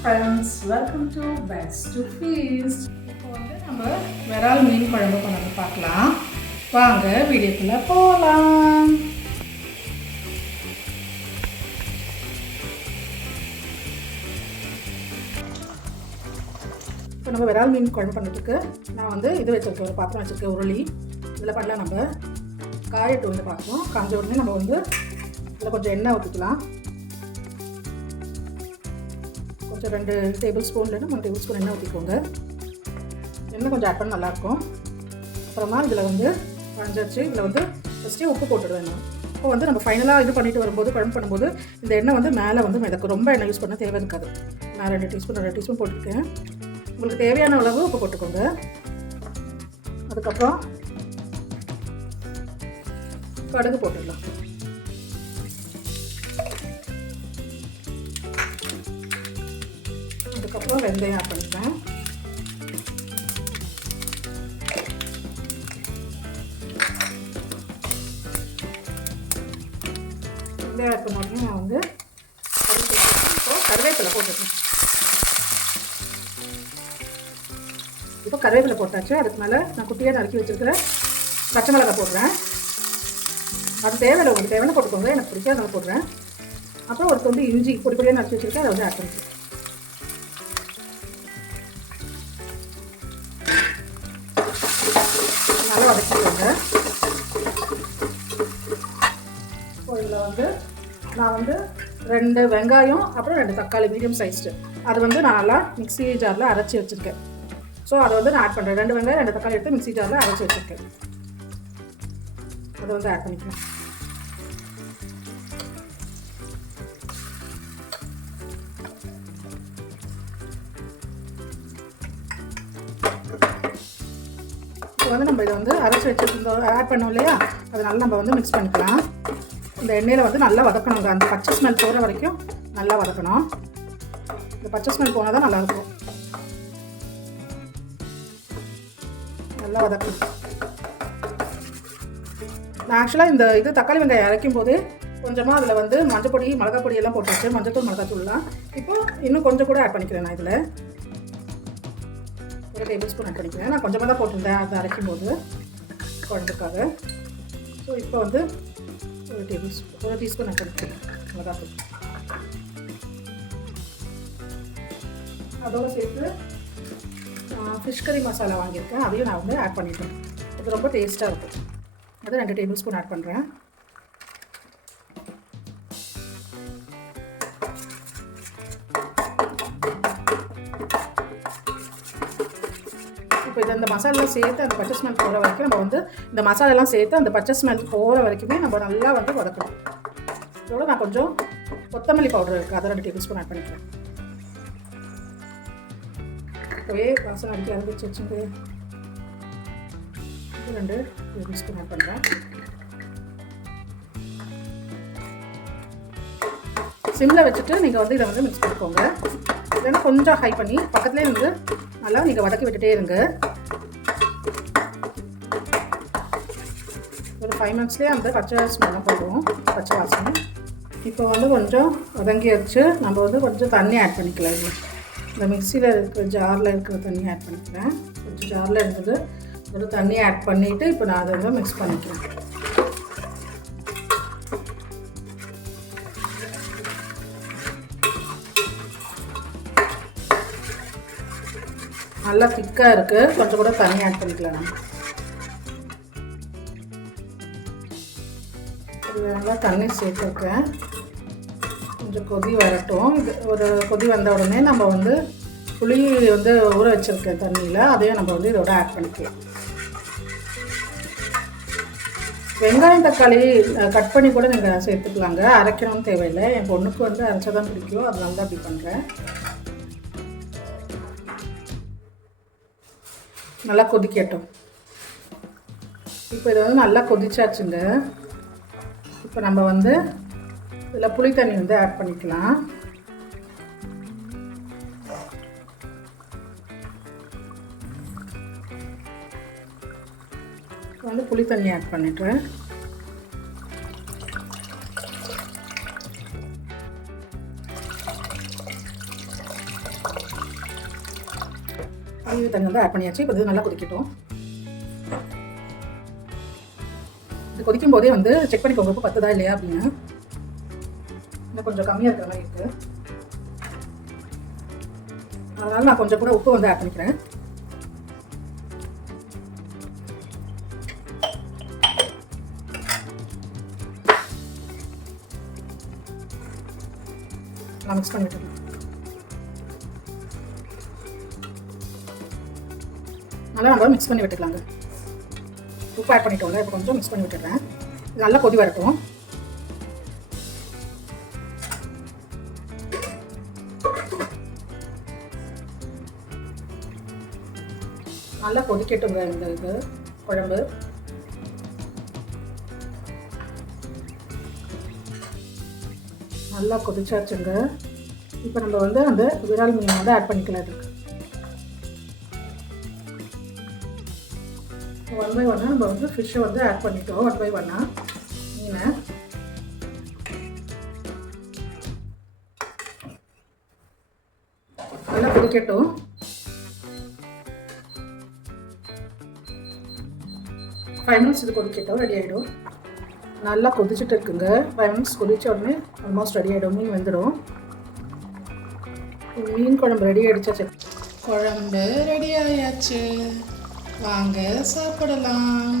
Friends welcome to best to feast இப்போ வந்து நம்ம விரால் மீன் குழம்பு கொண்டு பார்க்கலாம். வாங்க வீடியோக்குள்ளே போகலாம் இப்போ நம்ம விரால் மீன் குழம்பு பண்ணுறதுக்கு நான் வந்து இது வச்சுருக்கேன் ஒரு பாத்திரம் வச்சுருக்கேன் உருளி. இதில் பண்ணலாம் நம்ம. காயட்டு வந்து பார்க்கணும் காஞ்ச உடனே நம்ம வந்து இதில் கொஞ்சம் எண்ணெய் ஊற்றிக்கலாம். கொஞ்சம் ரெண்டு டேபிள் ஸ்பூன் இல்லைன்னா மூணு டேபிள் ஸ்பூன் எண்ணெய் ஊற்றிக்கோங்க எண்ணெய் கொஞ்சம் ஆட் பண்ண நல்லாயிருக்கும். அப்புறமா இதில் வந்து வரைஞ்சாச்சு இதில் வந்து ஃபஸ்ட்டே உப்பு போட்டுடுவேன் நான். இப்போ வந்து நம்ம ஃபைனலாக இது பண்ணிட்டு வரும்போது குழம்பு பண்ணும்போது இந்த எண்ணெய் வந்து மேலே வந்து மிதக்கும். ரொம்ப எண்ணெய் யூஸ் பண்ண தேவை இருக்காது. நான் ரெண்டு டீஸ்பூன் ரெண்டு டீஸ்பூன் போட்டிருக்கேன் உங்களுக்கு தேவையான அளவு உப்பு போட்டுக்கோங்க. அதுக்கப்புறம் கடுகு போட்டுடலாம். அதுக்கப்புறம் வெந்தயம் ஆட் பண்ணிக்கிறேன் வெந்தயம் ஆட் பண்ண நான் வந்து இப்போ கருவேப்பிலை போட்டுருக்கேன் இப்போ கருவேப்பிலை போட்டாச்சு. அதுக்கு மேலே நான் குட்டியாக நறுக்கி வச்சுருக்கிற பச்சை மிளகாய் போடுறேன். அது தேவையில்லை உங்களுக்கு தேவையான போட்டுக்கோங்க. எனக்கு பிடிக்காத போடுறேன். அப்புறம் ஒரு வந்து இஞ்சி பொடி பொடியாக நறுக்கி வச்சுருக்கேன். அதை வந்து ஆட் பண்ணிக்கிறேன் நல்லா இதில் வந்து நான் வந்து ரெண்டு வெங்காயம் அப்புறம் ரெண்டு தக்காளி மீடியம் சைஸ்டு அது வந்து நான் நல்லா மிக்ஸி ஜாரில் அரைச்சி வச்சுருக்கேன். ஸோ அதை வந்து நான் ஆட் பண்ணுறேன் ரெண்டு வெங்காயம் ரெண்டு தக்காளி எடுத்து மிக்ஸி ஜாரில் அரைச்சி வச்சுருக்கேன். அதை வந்து ஆட் பண்ணிக்கிறேன் இப்போ வந்து நம்ம இதை வந்து அரைச்சி வச்சுருந்தோம் ஆட் பண்ணோம் இல்லையா? அதனால நம்ம வந்து மிக்ஸ் பண்ணிக்கலாம். இந்த எண்ணெயில் வந்து நல்லா வதக்கணுங்க அந்த பச்சை ஸ்மெல் போகிற வரைக்கும் நல்லா வதக்கணும். இந்த பச்சை ஸ்மெல் போனால் தான் நல்லாயிருக்கும் நல்லா வதக்கணும். நான் ஆக்சுவலாக இந்த இது தக்காளி வெங்காயம் அரைக்கும் போது கொஞ்சமாக அதில் வந்து மஞ்சள் பொடி மிளகா பொடி எல்லாம் போட்டு வச்சு மஞ்சத்தூள் மிளகாத்தூள்லாம் இப்போ இன்னும் கொஞ்சம் கூட ஆட் பண்ணிக்கிறேன் நான் இதில். ஒரு டேபிள் ஸ்பூன் ஆட் பண்ணிக்கிறேன் நான் கொஞ்சமாக தான் போட்டிருந்தேன். அதை அரைக்கும் போது குழந்தைக்காக ஸோ இப்போ வந்து ஒரு டேபிள் ஸ்பூன் ஒரு டீஸ்பூன் ஆட் பண்ணிக்கிறேன் மிளகாத்தூள் அதோடு சேர்த்து ஃபிஷ் கறி மசாலா வாங்கியிருக்கேன். அதையும் நான் வந்து ஆட் பண்ணிட்டேன். இது ரொம்ப டேஸ்ட்டாக இருக்கும். அது ரெண்டு டேபிள் ஸ்பூன் ஆட் பண்ணுறேன் இப்போ இந்த மசாலாலாம் சேர்த்து அந்த பச்சை ஸ்மெல் போகிற வரைக்கும் நம்ம வந்து இந்த மசாலாலாம் சேர்த்து அந்த பச்சை ஸ்மெல் போகிற வரைக்குமே நம்ம நல்லா வந்து வதக்கணும். இதோட நான் கொஞ்சம் கொத்தமல்லி பவுடர் இருக்குது அதை ரெண்டு டேபிள் ஸ்பூன் ஆட் பண்ணிக்கிறேன். இப்போவே வாசனை அடிக்க ஆரம்பிச்சு வச்சுங்க ரெண்டு டேபிள் ஸ்பூன் ஆட் பண்ணுறேன் சிம்மில் வச்சுட்டு நீங்கள் வந்து இதை வந்து மிக்ஸ் பண்ணிக்கோங்க. இல்லைன்னா கொஞ்சம் ஹை பண்ணி பக்கத்துலேயே வந்து நல்லா நீங்கள் வதக்கி விட்டுட்டே இருங்க. ஃபைவ் மினிட்ஸ்லேயே அந்த பச்சை ஸ்மெல்லாம் போடுவோம் பச்சை வாசனை இப்போ வந்து கொஞ்சம் வதங்கி வச்சு நம்ம வந்து கொஞ்சம் தண்ணி ஆட் பண்ணிக்கலாம் இது. இந்த மிக்சியில் இருக்கிற ஜாரில் இருக்கிற தண்ணி ஆட் பண்ணிக்கிறேன். கொஞ்சம் ஜாரில் இருந்தது. ஒரு தண்ணி ஆட் பண்ணிவிட்டு இப்போ நான் அதை வந்து மிக்ஸ் பண்ணிக்கிறேன். நல்லா திக்காக இருக்குது கொஞ்சம் கூட தண்ணி ஆட் பண்ணிக்கலாம் நம்ம. இது நல்லா தண்ணி சேர்த்துருக்கேன். கொஞ்சம் கொதி வரட்டும். இது ஒரு கொதி வந்த உடனே நம்ம வந்து புளி வந்து ஊற வச்சுருக்கேன் தண்ணியில் அதையும் நம்ம வந்து இதோட ஆட் பண்ணிக்கலாம். வெங்காயம் தக்காளி கட் பண்ணி கூட நீங்கள் சேர்த்துக்கலாங்க. அரைக்கணும்னு தேவையில்லை. என் பொண்ணுக்கு வந்து அரைச்சா தான் பிடிக்கும். அதனால தான் அப்படி பண்ணுறேன் நல்லா கொதிக்கட்டும். இப்போ இதை வந்து நல்லா கொதிச்சாச்சுங்க. இப்போ நம்ம வந்து இதில் புளி தண்ணி வந்து ஆட் பண்ணிக்கலாம். வந்து புளி தண்ணி ஆட் பண்ணிட்டுறேன் மீதி தண்ணி வந்து ஆட் பண்ணியாச்சு. இப்போ இது நல்லா கொதிக்கட்டும். இது கொதிக்கும் போதே வந்து செக் பண்ணிக்கோங்க. உப்பு பத்துதா இல்லையா அப்படின்னு. இன்னும் கொஞ்சம் கம்மியாக இருக்கிற மாதிரி இருக்குது அதனால நான் கொஞ்சம் கூட உப்பு வந்து ஆட் பண்ணிக்கிறேன். நான் மிக்ஸ் பண்ணி விட்டுறேன் நல்லா நம்ம மிக்ஸ் பண்ணி விட்டுக்கலாங்க. உப்பு ஆட் பண்ணிட்டோம்ல இப்போ கொஞ்சம் மிக்ஸ் பண்ணி விட்டுடுறேன் நல்லா கொதி வரட்டும். நல்லா கொதிக்கட்டுங்க இந்த இது குழம்பு. நல்லா கொதிச்சாச்சுங்க. இப்போ நம்ம வந்து அந்த விரால் மீன் வந்து ஆட் பண்ணிக்கலாம் இதுக்கு. ஒன் பை ஒன்னாக நம்ம வந்து ஃபிஷ்ஷை வந்து ஆட் பண்ணிட்டோம் ஒன் பை ஒன்னாக மீனை நல்லா பிடிக்கட்டும். ஃபைவ் மினிட்ஸ் இது கொதிக்கட்டும். ரெடி ஆகிடும் நல்லா கொதிச்சுட்டு இருக்குங்க. ஃபைவ் மினிட்ஸ் கொதிச்ச உடனே ஆல்மோஸ்ட் ரெடி ஆகிடும் மீன் வெந்துடும் மீன் குழம்பு ரெடி ஆகிடுச்சா குழம்பு ரெடி ஆயாச்சு. வாங்க சாப்பிடலாம்.